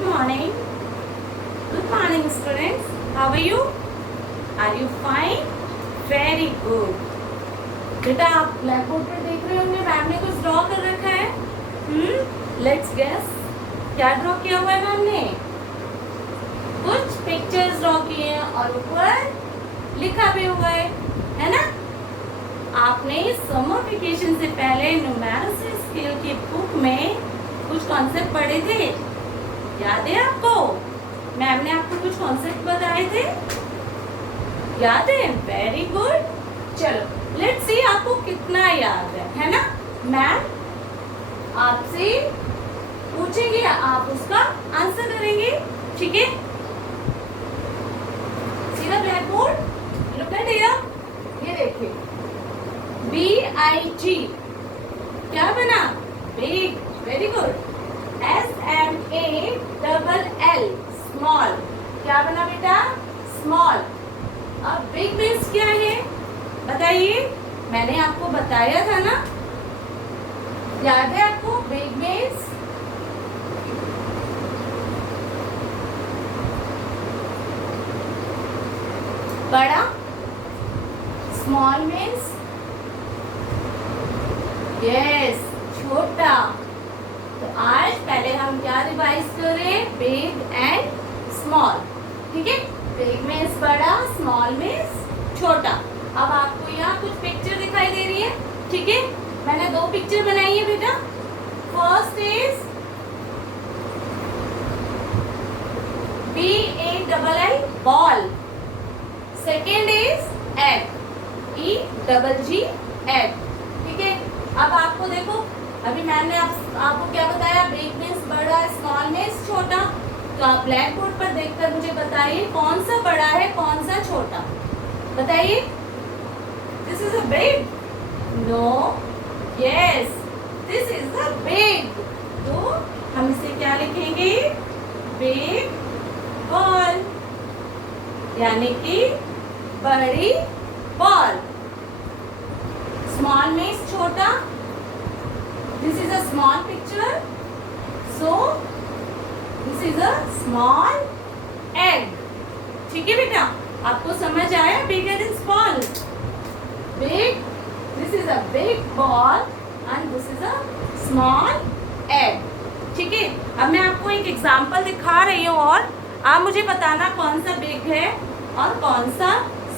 Good morning. Good morning, students. How are you? Are you fine? Very good. बेटा आप black board पर देख रहे होंगे मैम ने कुछ ड्रॉ कर रखा है. Let's guess. क्या ड्रॉ किया हुआ है मैम ने? कुछ पिक्चर्स ड्रॉ किए हैं और ऊपर लिखा भी हुआ है ना? आपने समर वेकेशन से पहले न्यूमेरिकल स्केल की बुक में कुछ कॉन्सेप्ट पढ़े थे. याद है आपको? मैम ने आपको कुछ कॉन्सेप्ट बताए थे. याद है? Very good. चलो लेट्स सी आपको कितना याद है ना? मैम आपसे पूछेंगे, आप उसका आंसर करेंगे. ठीक है? See the black board. Look at here. ये देखिए BIG क्या बना? Big. Very good. SMALL small क्या बना बेटा? स्मॉल. अब बिग मीन्स क्या है बताइए? मैंने आपको बताया था ना, याद है आपको? बिग मीन्स बड़ा. स्मॉल मीन्स यस छोटा. तो आज पहले हम क्या रिवाइज करें? Big and small. ठीक है? बिग मीन्स बड़ा, स्मॉल मीन्स छोटा. अब आपको यहाँ कुछ पिक्चर दिखाई दे रही है. ठीक है? मैंने दो पिक्चर बनाई है बेटा. First is BALL ball. Second is egg. EGG egg. ठीक है? अब आपको देखो, अभी मैंने आपको क्या बताया? बिग मीन्स बड़ा, स्मॉल मीन्स छोटा. तो आप ब्लैक बोर्ड पर देखकर मुझे बताइए कौन सा बड़ा है, कौन सा छोटा. बताइए. This is a big. No. Yes, this is a big. तो हम इसे क्या लिखेंगे? बिग बॉल, यानी कि बड़ी बॉल. स्मॉल मीन्स छोटा. This is a small picture. So this is a small egg. ठीक है बेटा? आपको समझ आया? Bigger and small. Big. This is a big ball and this is a small egg. ठीक है? अब मैं आपको एक एग्जाम्पल दिखा रही हूँ और आप मुझे बताना कौन सा बिग है और कौन सा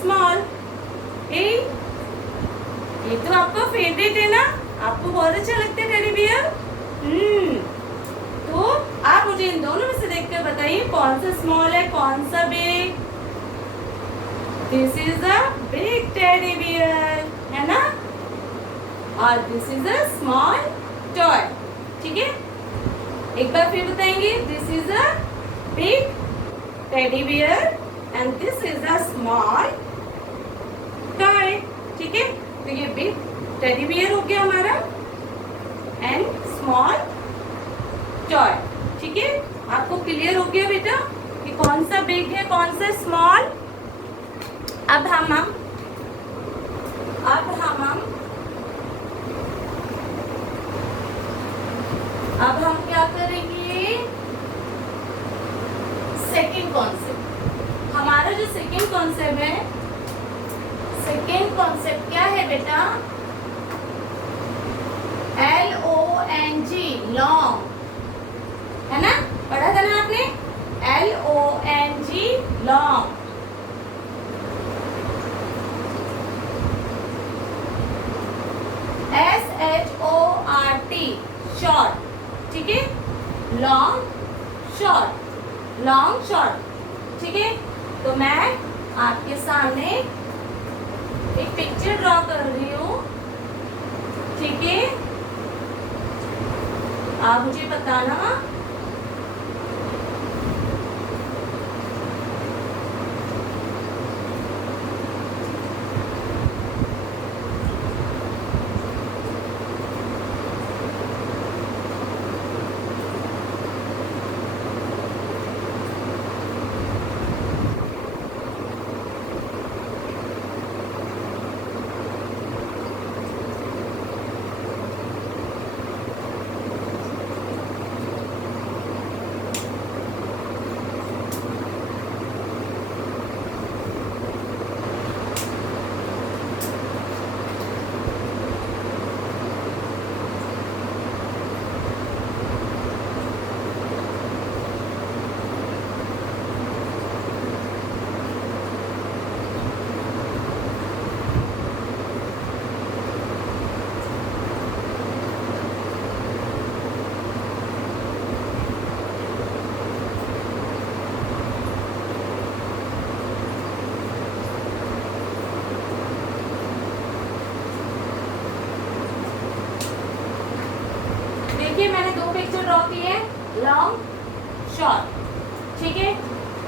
स्मॉल. ये तो आपका फेवरेट है ना? आपको बहुत अच्छा लगता है टेडी बियर. तो आप मुझे इन दोनों में से देखकर बताइए कौन सा स्मॉल है, कौन सा big. This is a big teddy bear, है ना? और this is a small toy. ठीक है? एक बार फिर बताएंगे. This is a big teddy bear and this is a small toy. ठीक है? तो ये बिग टेडी बियर हो गया हमारा एंड स्मॉल टॉय. ठीक है? आपको क्लियर हो गया बेटा कि कौन सा बिग है, कौन सा स्मॉल. अब हम क्या करेंगे? Second concept. हमारा जो सेकंड कॉन्सेप्ट है, सेकंड कॉन्सेप्ट क्या है बेटा? LONG लॉन्ग, है ना? पढ़ा था ना आपने? LONG long. SHORT short. ठीक है? Long short, long short. ठीक है? तो मैं आपके सामने एक पिक्चर ड्रॉ कर रही हूँ. ठीक है? आप मुझे बताना लॉन्ग, शॉर्ट। ठीक है,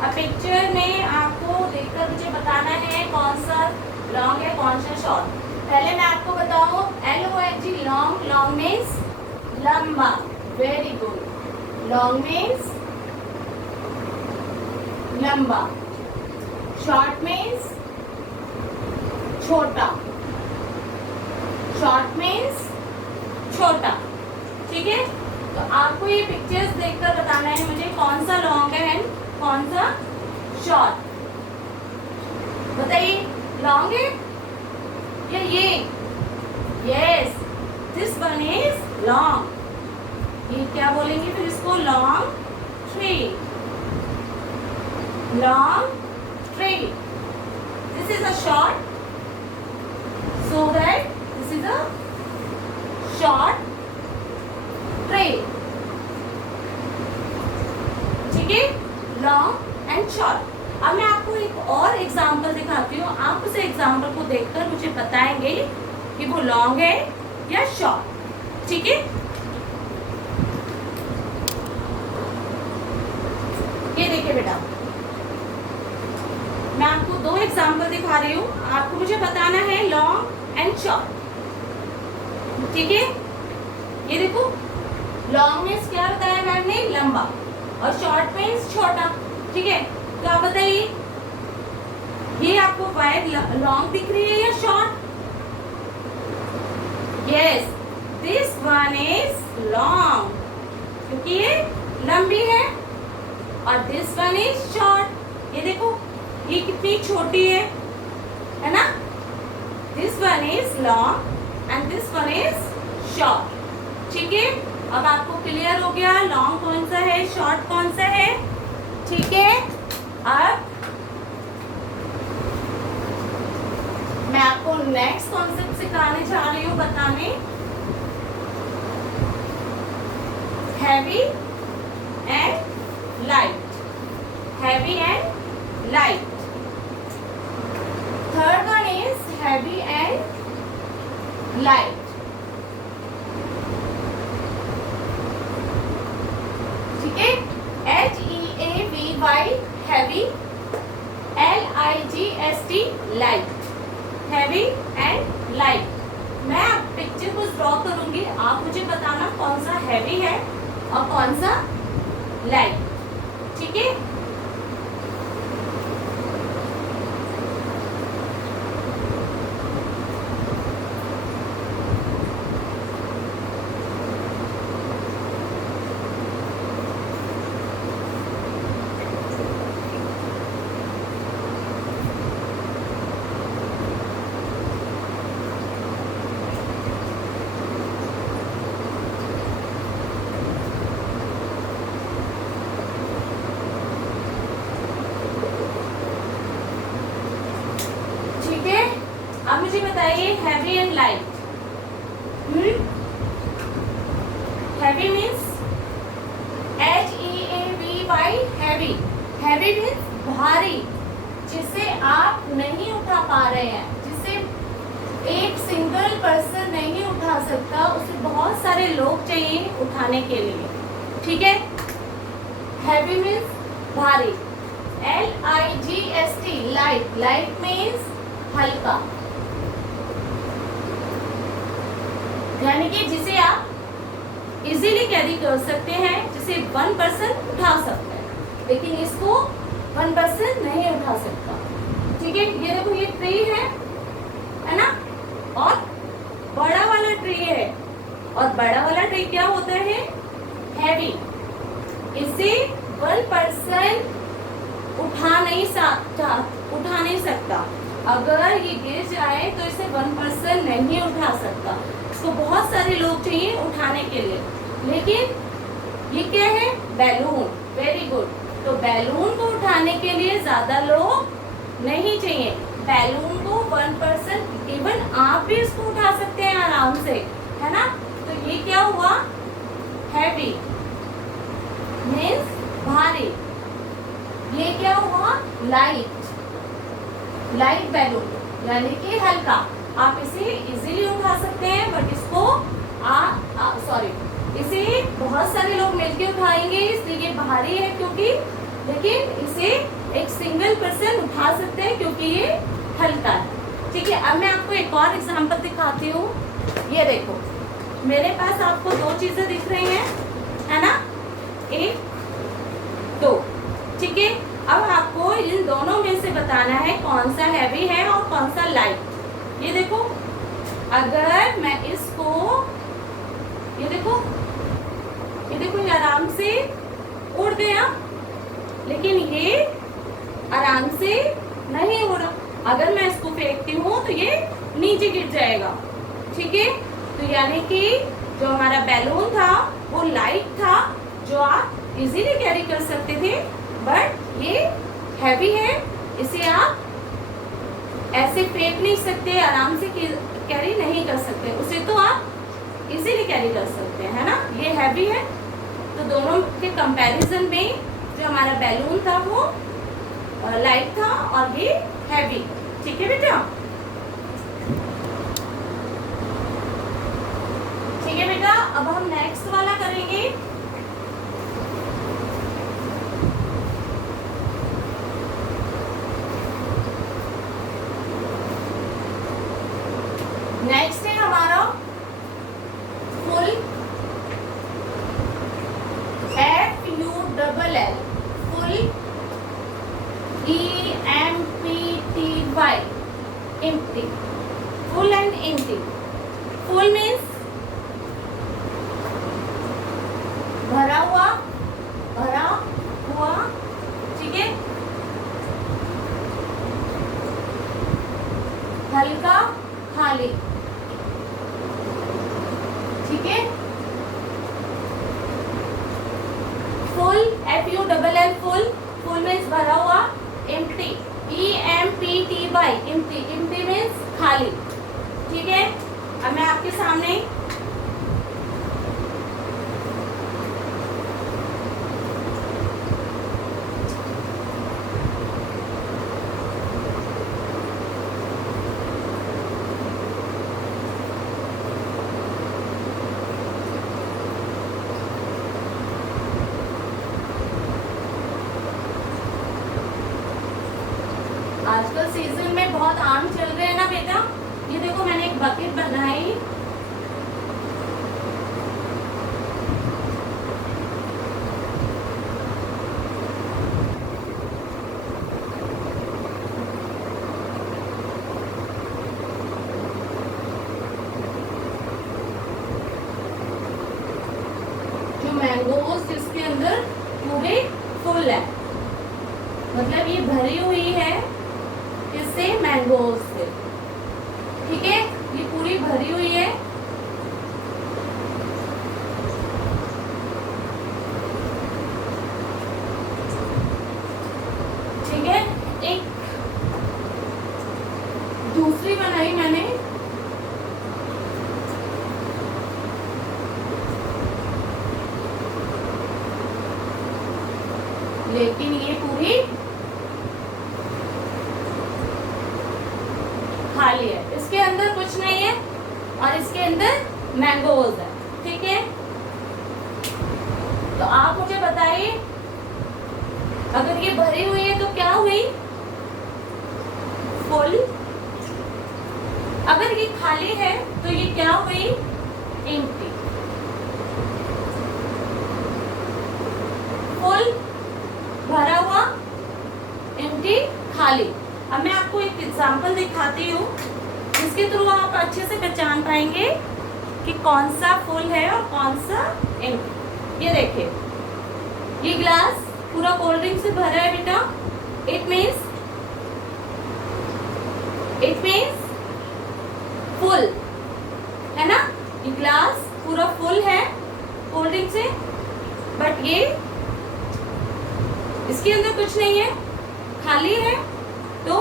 अब पिक्चर में आपको देखकर मुझे बताना है कौन सा लॉन्ग है कौन सा शॉर्ट। पहले मैं आपको बताऊं, LONG लॉन्ग, लॉन्ग मीन्स लंबा, वेरी गुड। लॉन्ग मीन्स लंबा, शॉर्ट मीन्स छोटा, शॉर्ट मीन्स छोटा। ठीक है, तो आपको ये पिक्चर्स देखकर बताना है मुझे कौन सा लॉन्ग है एंड कौन सा शॉर्ट। बताइए, लॉन्ग है या ये? Yes, this one is long. ये क्या बोलेंगे फिर इसको? Long tree, long tree. This is a short, so that this is a short tray. ठीक है, लॉन्ग एंड शॉर्ट। अब मैं आपको एक और एग्जांपल दिखाती हूँ, आप उस एग्जांपल को देखकर मुझे बताएंगे कि वो लॉन्ग है या शॉर्ट। ठीक है, ये देखिए बेटा, मैं आपको दो एग्जाम्पल दिखा रही हूँ, आपको मुझे बताना है लॉन्ग एंड शॉर्ट। ठीक है, ये देखो, लॉन्ग मीन्स क्या बताया मैम ने? लंबा, और शॉर्ट मीन्स छोटा। ठीक है, तो आप बताइए, ये आपको वायर लॉन्ग दिख रही है या short? Yes, this one is long, क्योंकि ये लंबी है, और दिस वन इज शॉर्ट। ये देखो, ये कितनी छोटी है ना? This one is long and this one is short. ठीक है, अब आपको क्लियर हो गया लॉन्ग कौन सा है, शॉर्ट कौन सा है। ठीक है, अब मैं आपको नेक्स्ट कॉन्सेप्ट सिखाने जा रही हूँ, बताने heavy and light, heavy and light. Third one is heavy and light. ठीक है, HEAVY heavy, LIGHT light, heavy and light। मैं आप पिक्चर को ड्रॉ करूंगी, आप मुझे बताना कौन सा हैवी है और कौन सा लाइट। ठीक है, अब मुझे बताइए heavy and light. Heavy means HEAVY, heavy. Heavy means भारी, जिसे आप नहीं उठा पा रहे हैं, जिसे एक सिंगल पर्सन नहीं उठा सकता, उसे बहुत सारे लोग चाहिए उठाने के लिए। ठीक है, हैवी मीन्स भारी, LIGHT लाइट, लाइट मीन्स हल्का, यानी कि जिसे आप इजीली कैरी कर सकते हैं, जिसे वन पर्सन उठा सकता है, लेकिन इसको वन पर्सन नहीं उठा सकता। ठीक है, ये देखो, ये ट्री है ना, और बड़ा वाला ट्री है, और बड़ा वाला ट्री क्या होता है? हैवी। इसे वन पर्सन उठा नहीं सकता। अगर ये गिर जाए तो इसे वन पर्सन नहीं उठा सकता, इसको बहुत सारे लोग चाहिए उठाने के लिए। लेकिन ये क्या है? बैलून। Very good. तो बैलून को उठाने के लिए ज्यादा लोग नहीं चाहिए, बैलून को वन पर्सन, इवन आप भी इसको उठा सकते हैं आराम से, है ना। तो ये क्या हुआ? हैवी मीन्स भारी। ये क्या हुआ? लाइट, लाइट बैलून यानी कि हल्का। आप इसे इजीली उठा सकते हैं, बट इसको इसे बहुत सारे लोग मिलकर उठाएंगे, इसलिए ये भारी है क्योंकि, लेकिन इसे एक सिंगल पर्सन उठा सकते हैं क्योंकि ये हल्का है। ठीक है, अब मैं आपको एक और एग्जांपल दिखाती हूँ। ये देखो, मेरे पास आपको दो चीजें दिख रही हैं, है ना, एक दो। ठीक है, अब आपको इन दोनों में से बताना है कौन सा हैवी है और कौन सा लाइट। ये देखो, अगर मैं इसको, ये देखो, ये देखो, ये आराम से उड़ गया, लेकिन ये आराम से नहीं उड़ा। अगर मैं इसको फेंकती हूँ तो ये नीचे गिर जाएगा। ठीक है, तो यानी कि जो हमारा बैलून था वो लाइट था, जो आप इजीली कैरी कर सकते थे, बट ये हैवी है, इसे आप ऐसे फेंक नहीं सकते, आराम से कैरी नहीं कर सकते, उसे तो आप इजीली कैरी कर सकते हैं, है ना। ये हैवी है, तो दोनों के कंपैरिजन में जो हमारा बैलून था वो लाइट था और ये हैवी। ठीक है बेटा, ठीक है बेटा, अब हम नेक्स्ट वाला करेंगे। नेक्स्ट है हमारा full, FULL, full, EMPTY, empty, full and empty। Full means भरा हुआ, भरा हुआ। ठीक है, हल्का, खाली। ठीक है, full, FULL, full, full means भरा हुआ। Empty, EMPTY, empty, empty means खाली। ठीक है, अब मैं आपके सामने आजकल सीजन में बहुत आम चल रहे हैं ना बेटा। ये देखो, मैंने एक बकेट बनाई, जो मैंगोज जिसके अंदर पूरे फुल है, मतलब ये भरी हुई है इससे, मैंगोज से। ठीक है, ये पूरी भरी हुई है। ठीक है, एक दूसरी बनाई मैंने, लेकिन ये पूरी खाली है, इसके अंदर कुछ नहीं है और इसके अंदर मैंगोज है। ठीक है, तो आप मुझे बताइए, अगर ये भरी हुई है तो क्या हुई? फुल। अगर ये खाली है तो ये क्या हुई? एम्प्टी। फुल भरा हुआ, एम्प्टी खाली। अब मैं आपको एक एग्जांपल दिखाती हूँ जिसके थ्रू आप अच्छे से पहचान पाएंगे कि कौन सा फुल है और कौन सा एम्प्टी। ये देखिए, ये ग्लास पूरा कोल्ड ड्रिंक से भरा है बेटा। इट मीन्स फुल है ना। ये ग्लास पूरा फुल है कोल्ड ड्रिंक से, बट ये इसके अंदर कुछ नहीं है, खाली है, तो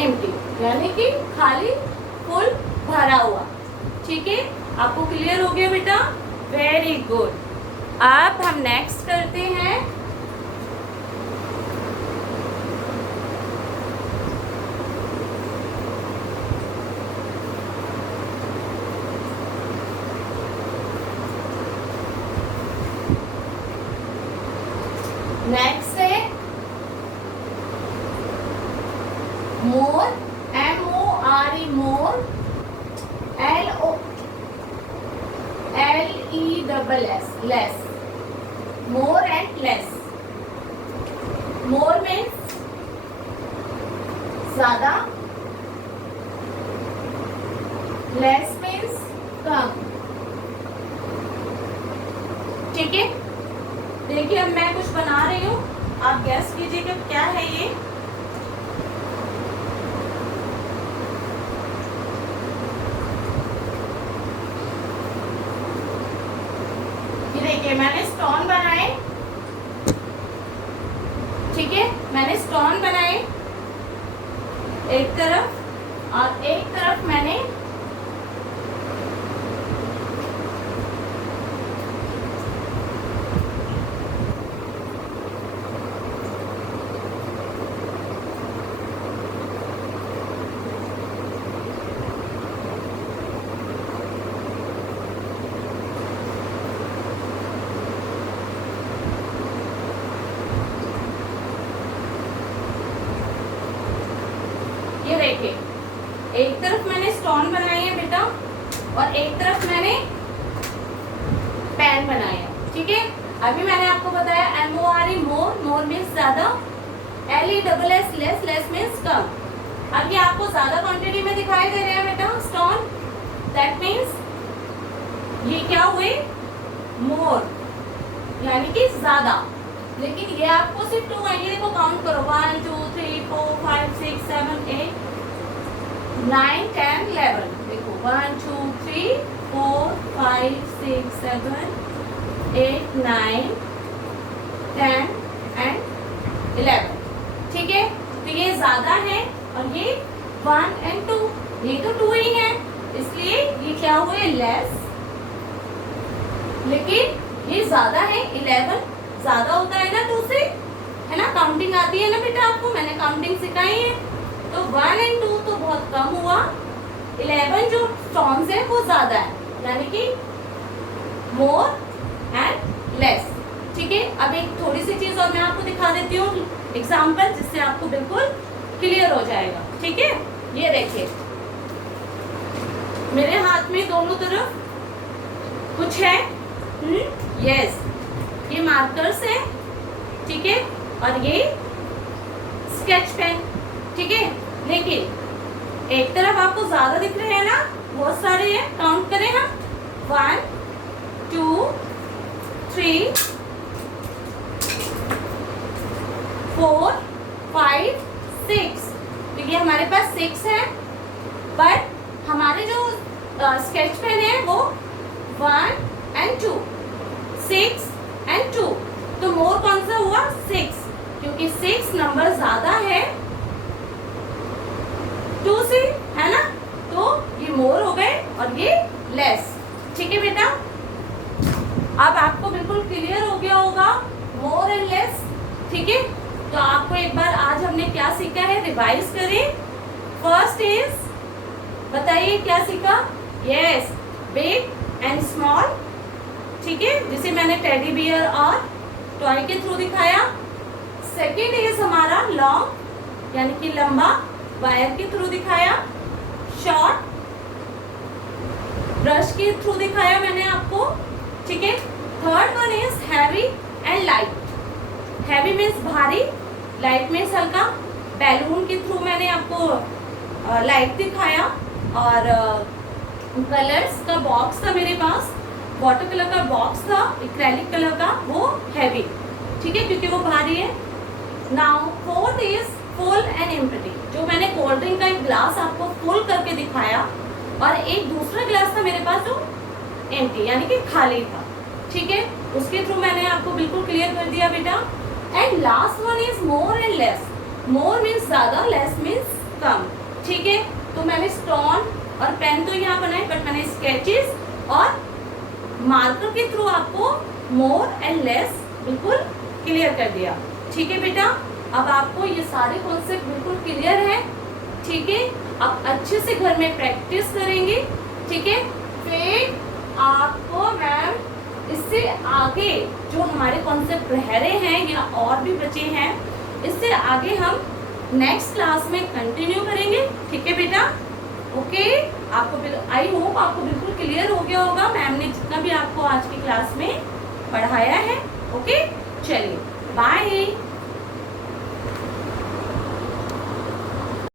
एम्प्टी, यानी कि खाली, फुल, भरा हुआ। ठीक है, आपको क्लियर हो गया बेटा? Very good. अब हम नेक्स्ट करते हैं नेक्स्ट है मोर, MORE, more, LESS, less, more and less. More means ज्यादा, लेस मीन्स कम। ठीक है, देखिए अब मैं कुछ बना रही हूँ, आप गैस कीजिएगा क्या है ये। देखिए मैंने स्टोन बनाए, ठीक है, मैंने स्टोन बनाए एक तरफ, और एक तरफ मैंने ये देखिए एक तरफ मैंने स्टोन बनाई है बेटा, और एक तरफ मैंने पेन बनाया है। ठीक है, अभी मैंने आपको बताया MORE, मोर, मोर मीन्स ज्यादा, LESS, लेस, लेस मीन्स कम। अब ये आपको ज्यादा क्वांटिटी में दिखाई दे रहे हैं बेटा स्टोन, दैट मीन्स ये क्या हुए, मोर, यानी कि ज्यादा। लेकिन ये आपको सिर्फ 2 आएंगे, देखो काउंट करो, 1 2 3 4 5 6 7 8 9 10 11, देखो 1 2 3 4 5 6 7 8 9 10 एंड 11। ठीक है, तो ये ज्यादा है और ये 1 एंड 2, ये तो 2 ही है, इसलिए ये क्या हुए, लेस। लेकिन ये ज्यादा है, 11 ज्यादा होता है ना 2 से, है ना, काउंटिंग आती है ना बेटा आपको, मैंने काउंटिंग सिखाई है। तो 1 एंड 2 तो बहुत कम हुआ, 11 जो स्टोन्स है वो ज्यादा है, यानी कि मोर एंड लेस। ठीक है, अब एक थोड़ी सी चीज और मैं आपको दिखा देती हूँ एग्जाम्पल, जिससे आपको बिल्कुल क्लियर हो जाएगा। ठीक है, ये देखिए मेरे हाथ में दोनों तरफ कुछ है, यस, ये मार्कर्स है, ठीक है, और ये स्केच पेन। ठीक है, लेकिन एक तरफ आपको ज्यादा दिख रहे हैं ना, बहुत सारे हैं, काउंट करें हम, 1 2 3 4 5 6, तो ये हमारे पास 6 है, बट हमारे जो स्केच पेन है वो 1 एंड 2, 6 एंड 2, तो मोर कौन सा हुआ, 6, क्योंकि 6 नंबर ज्यादा है 2 से, है ना, तो ये मोर हो गए और ये लेस। ठीक है बेटा, अब आपको बिल्कुल क्लियर हो गया होगा मोर एंड लेस। ठीक है, तो आपको एक बार आज हमने क्या सीखा है, रिवाइज करें। फर्स्ट इज, बताइए क्या सीखा, यस, बिग एंड स्मॉल। ठीक है, जिसे मैंने टेडी बियर और टॉय के थ्रू दिखाया। सेकेंड इज हमारा लॉन्ग, यानी कि लंबा, वायर के थ्रू दिखाया। शॉर्ट, ब्रश के थ्रू दिखाया मैंने आपको। ठीक है, third one is heavy and light. Heavy means भारी, लाइट मीन्स हल्का। बैलून के थ्रू मैंने आपको लाइट दिखाया, और कलर्स का बॉक्स था मेरे पास, वाटर कलर का बॉक्स था, एक्रेलिक कलर का, वो हैवी। ठीक है, क्योंकि वो भारी है। Now fourth is full and empty. जो मैंने कोल्ड ड्रिंक का एक ग्लास आपको फुल करके दिखाया, और एक दूसरा ग्लास था मेरे पास जो एम्प्टी, यानी कि खाली था। ठीक है, उसके थ्रू मैंने आपको बिल्कुल क्लियर कर दिया बेटा। And last one is more and less. More means ज्यादा, लेस मीन्स कम। ठीक है, तो मैंने स्टोन और पेन तो यहाँ बनाए, बट मैंने स्केचेस और मार्कर के थ्रू आपको मोर एंड लेस बिल्कुल क्लियर कर दिया। ठीक है बेटा, अब आपको ये सारे कॉन्सेप्ट बिल्कुल क्लियर है। ठीक है, आप अच्छे से घर में प्रैक्टिस करेंगे। ठीक है, फिर आपको मैम इससे आगे जो हमारे कॉन्सेप्ट रह रहे हैं या और भी बचे हैं, इससे आगे हम नेक्स्ट क्लास में कंटिन्यू करेंगे। ठीक है बेटा, ओके। आपको आई होप आपको बिल्कुल क्लियर हो गया होगा मैम ने जितना भी आपको आज की क्लास में पढ़ाया है। ओके, चलिए बाय।